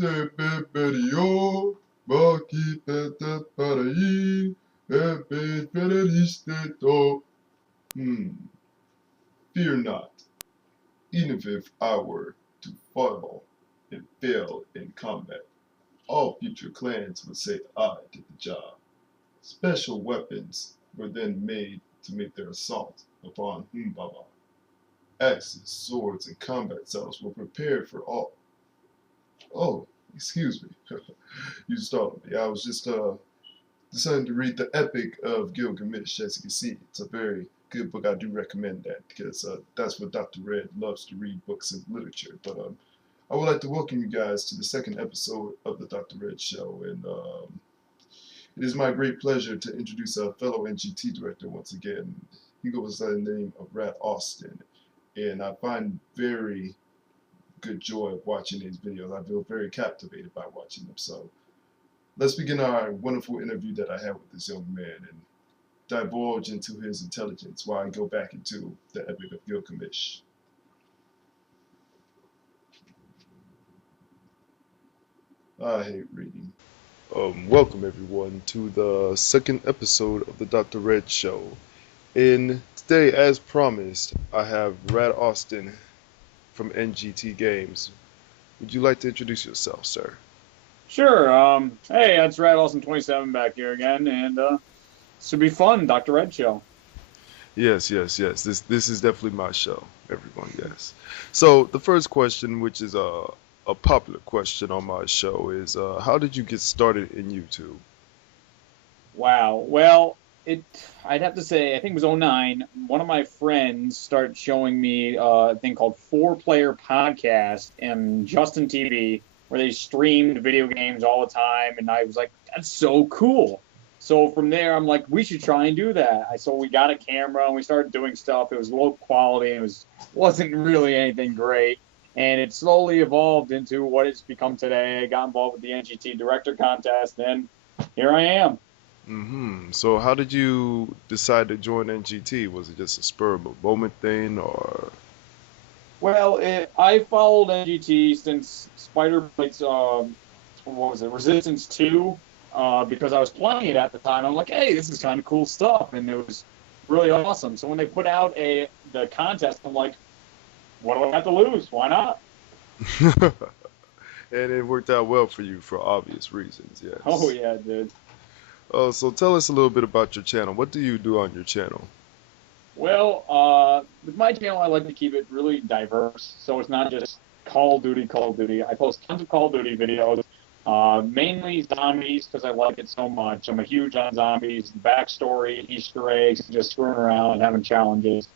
se beberio, baki pete parai, ebe feleriste to. Fear not, even if I were to fall and fail in combat. All future clans would say I did the job. Special weapons were then made to make their assault upon Humbaba. Axes, swords, and combat cells were prepared for all. Oh, excuse me. You startled me. I was just deciding to read the Epic of Gilgamesh. As you can see, it's a very good book. I do recommend that because that's what Dr.R3d loves to read, books and literature. But I would like to welcome you guys to the second episode of the Dr.R3d Show, and it is my great pleasure to introduce a fellow NGT director once again. He goes by the name of RadAUSTIN, and I find very good joy of watching these videos. I feel very captivated by watching them. So let's begin our wonderful interview that I had with this young man and divulge into his intelligence while I go back into the Epic of Gilgamesh. I hate reading. Welcome everyone to the second episode of the Dr.R3d Show. And today, as promised, I have RadAUSTIN from NGT Games. Would you like to introduce yourself, sir? Sure. Hey, it's RadAUSTINS27 back here again, and this should be fun, Dr.R3d Show. Yes. This is definitely my show, everyone. Yes. So the first question, which is a popular question on my show, is how did you get started in YouTube? Wow. Well, I'd have to say, I think it was '09. One of my friends started showing me a thing called 4-Player Podcast and Justin TV, where they streamed video games all the time, and I was like, that's so cool. So from there, I'm like, we should try and do that. So we got a camera and we started doing stuff. It was low quality and wasn't really anything great. And it slowly evolved into what it's become today. I got involved with the NGT Director Contest, and here I am. So how did you decide to join NGT? Was it just a spur of a moment thing, or? Well, I followed NGT since Spider Blade's, what was it, Resistance 2, because I was playing it at the time. I'm like, hey, this is kind of cool stuff, and it was really awesome. So when they put out the contest, I'm like, what do I have to lose? Why not? And it worked out well for you for obvious reasons, yes. Oh, yeah, it did. So tell us a little bit about your channel. What do you do on your channel? Well, with my channel, I like to keep it really diverse, so it's not just Call of Duty. I post tons of Call of Duty videos, mainly zombies, because I like it so much. I'm a huge on zombies, backstory, Easter eggs, just screwing around and having challenges.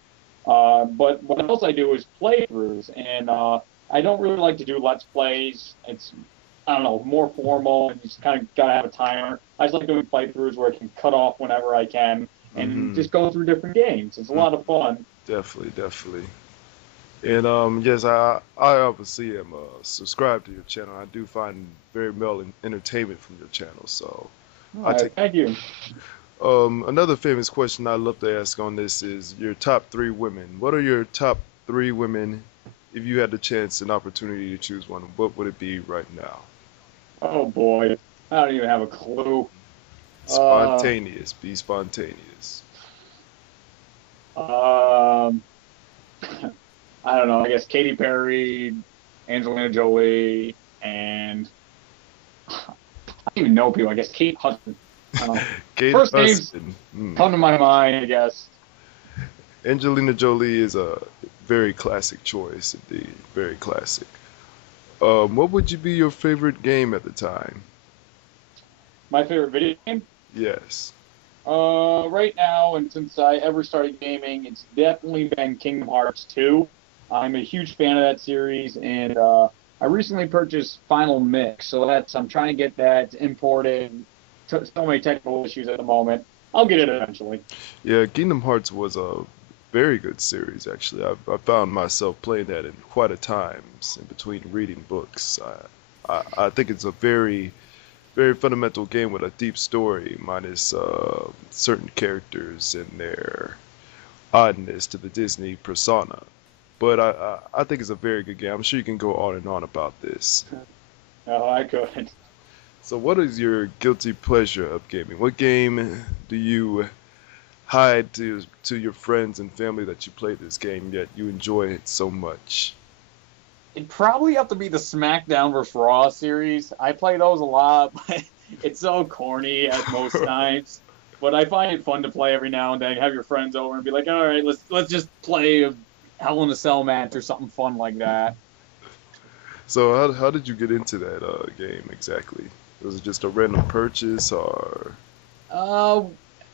But what else I do is playthroughs, and I don't really like to do Let's Plays. It's, I don't know, more formal, and you just kind of got to have a timer. I just like doing playthroughs where I can cut off whenever I can and just go through different games. It's a lot of fun. Definitely. And yes, I obviously am subscribed to your channel. I do find very well entertainment from your channel, so Thank you. Another famous question I love to ask on this is your top 3 women. What are your top 3 women? If you had the chance and opportunity to choose one, what would it be right now? Oh boy, I don't even have a clue. Spontaneous. Be spontaneous. I don't know. I guess Katy Perry, Angelina Jolie, and I don't even know people. I guess Kate Hudson. Kate First Hudson. names come to my mind, I guess. Angelina Jolie is a very classic choice indeed. Very classic. What would be your favorite game at the time? My favorite video game? Yes. Right now, and since I ever started gaming, it's definitely been Kingdom Hearts 2. I'm a huge fan of that series, and I recently purchased Final Mix, so I'm trying to get that imported. So many technical issues at the moment. I'll get it eventually. Yeah, Kingdom Hearts was a very good series, actually. I found myself playing that in quite a times in between reading books. I think it's a very fundamental game with a deep story, minus certain characters and their oddness to the Disney persona. But I think it's a very good game. I'm sure you can go on and on about this. No, I couldn't. So, what is your guilty pleasure of gaming? What game do you hide to your friends and family that you play this game, yet you enjoy it so much? It'd probably have to be the SmackDown vs. Raw series. I play those a lot, but it's so corny at most times. But I find it fun to play every now and then. Have your friends over and be like, "All right, let's just play a Hell in a Cell match or something fun like that." So, how did you get into that game exactly? Was it just a random purchase or? Uh,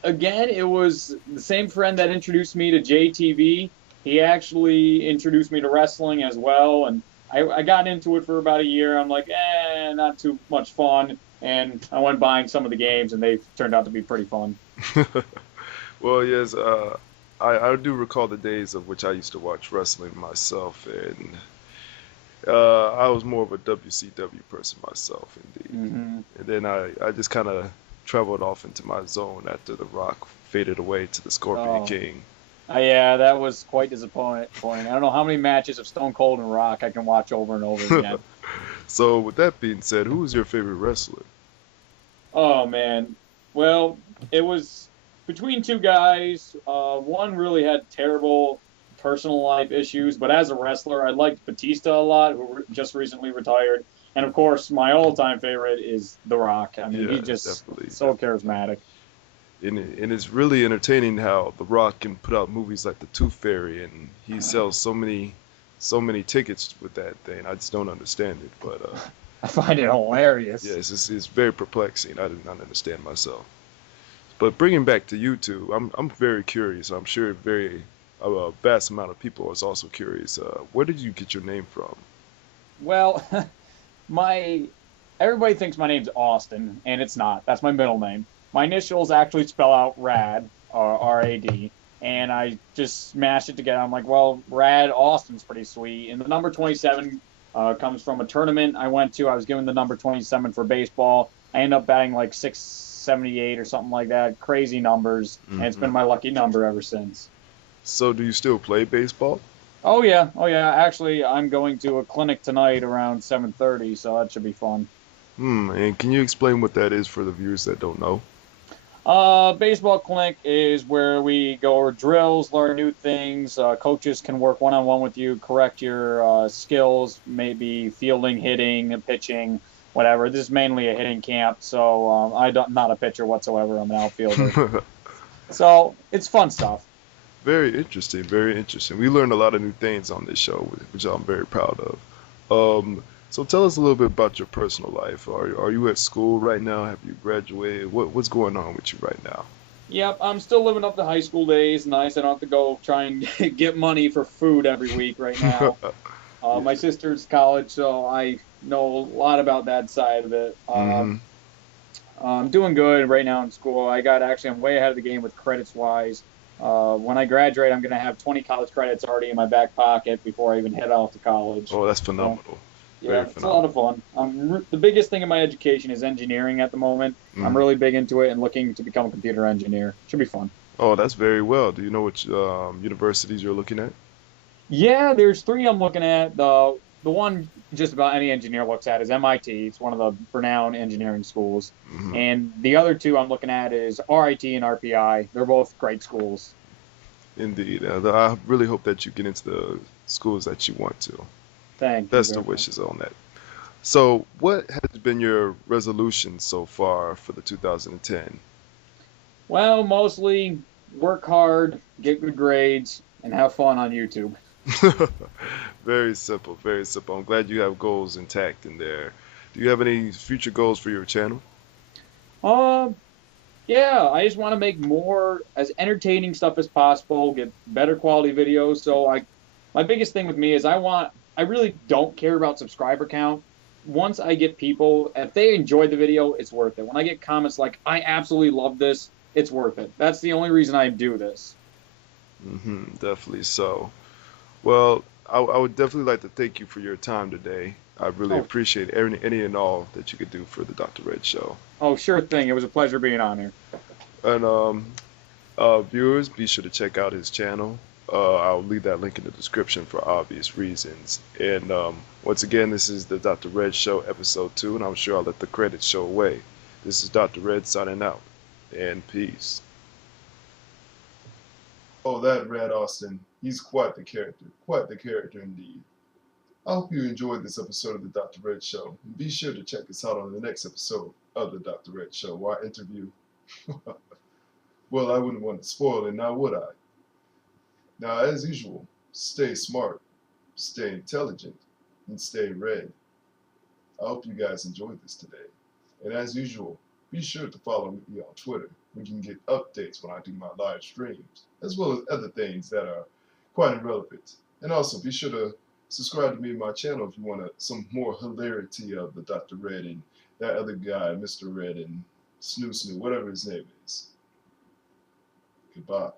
Again, it was the same friend that introduced me to JTV. He actually introduced me to wrestling as well, and I got into it for about a year. I'm like, not too much fun, and I went buying some of the games, and they turned out to be pretty fun. Well, yes, I do recall the days of which I used to watch wrestling myself, and I was more of a WCW person myself, indeed. Hmm. And then I just kind of traveled off into my zone after The Rock faded away to the Scorpion Oh, King. yeah, that was quite disappointing. I don't know how many matches of Stone Cold and Rock I can watch over and over again. So, with that being said, who is your favorite wrestler? Oh man. Well, it was between two guys. One really had terrible personal life issues, but as a wrestler, I liked Batista a lot, who just recently retired. And of course, my all-time favorite is The Rock. I mean, Yeah, he's just definitely, so definitely. charismatic. And it's really entertaining how The Rock can put out movies like The Tooth Fairy, and he sells so many tickets with that thing. I just don't understand it, but I find it yeah, hilarious. it's very perplexing. I do not understand myself. But bringing back to YouTube, I'm very curious. I'm sure a vast amount of people is also curious. Where did you get your name from? Well, my everybody thinks my name's Austin, and it's not. That's my middle name. My initials actually spell out Rad, R-A-D, and I just smashed it together. I'm like, well, Rad Austin's pretty sweet. And the number 27 comes from a tournament I went to. I was given the number 27 for baseball. I ended up batting like 678 or something like that. Crazy numbers, and it's been Hmm. my lucky number ever since. So do you still play baseball? Oh yeah, oh yeah. Actually, I'm going to a clinic tonight around 7:30, so that should be fun. And can you explain what that is for the viewers that don't know? Baseball clinic is where we go over drills, learn new things. Coaches can work one on one with you, correct your skills, maybe fielding, hitting, pitching, whatever. This is mainly a hitting camp, so I'm not a pitcher whatsoever. I'm an outfielder, so it's fun stuff. Very interesting, very interesting. We learned a lot of new things on this show, which I'm very proud of. So tell us a little bit about your personal life. Are you at school right now? Have you graduated? What's going on with you right now? Yep, I'm still living up to high school days. Nice, I don't have to go try and get money for food every week right now. My Yeah. sister's college, so I know a lot about that side of it. Hmm. I'm doing good right now in school. I'm way ahead of the game with credits wise. When I graduate, I'm going to have 20 college credits already in my back pocket before I even head off to college. Oh, that's So, phenomenal. Very yeah, it's a lot phenomenal. of fun. The biggest thing in my education is engineering at the moment. I'm Hmm. really big into it and looking to become a computer engineer. Should be fun. Oh, that's very well. Do you know which universities you're looking at? Yeah, there's three I'm looking at. The one just about any engineer looks at is MIT. It's one of the renowned engineering schools. Hmm. And the other two I'm looking at is RIT and RPI. They're both great schools. Indeed. I really hope that you get into the schools that you want to. Thank you Best very of much. wishes on that. So, what has been your resolution so far for the 2010? Well, mostly work hard, get good grades, and have fun on YouTube. Very simple, very simple. I'm glad you have goals intact in there. Do you have any future goals for your channel? Uh, yeah, I just want to make more as entertaining stuff as possible, get better quality videos. My biggest thing with me is I really don't care about subscriber count. Once I get people, if they enjoy the video, it's worth it. When I get comments like, I absolutely love this, it's worth it. That's the only reason I do this. Definitely so. Well, I would definitely like to thank you for your time today. I really Oh, appreciate any and all that you could do for the Dr. Red Show. oh, sure thing. It was a pleasure being on here. And viewers, be sure to check out his channel. I'll leave that link in the description for obvious reasons. And Once again, this is the Dr. Red Show, episode 2, and I'm sure I'll let the credits show away. This is Dr. Red signing out, and peace. Oh, that Red Austin, he's quite the character indeed. I hope you enjoyed this episode of the Dr. Red Show, and be sure to check us out on the next episode of the Dr. Red Show, where I interview... Well, I wouldn't want to spoil it, now would I? Now, as usual, stay smart, stay intelligent, and stay red. I hope you guys enjoyed this today. And as usual, be sure to follow me on Twitter, where you can get updates when I do my live streams, as well as other things that are quite irrelevant. And also, be sure to subscribe to me and my channel if you want some more hilarity of the Dr. Red and that other guy, Mr. Red and Snoo, whatever his name is. Goodbye.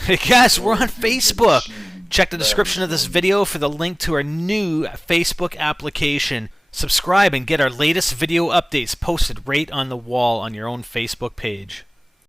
Hey guys, we're on Facebook. Check the description of this video for the link to our new Facebook application. Subscribe and get our latest video updates posted right on the wall on your own Facebook page.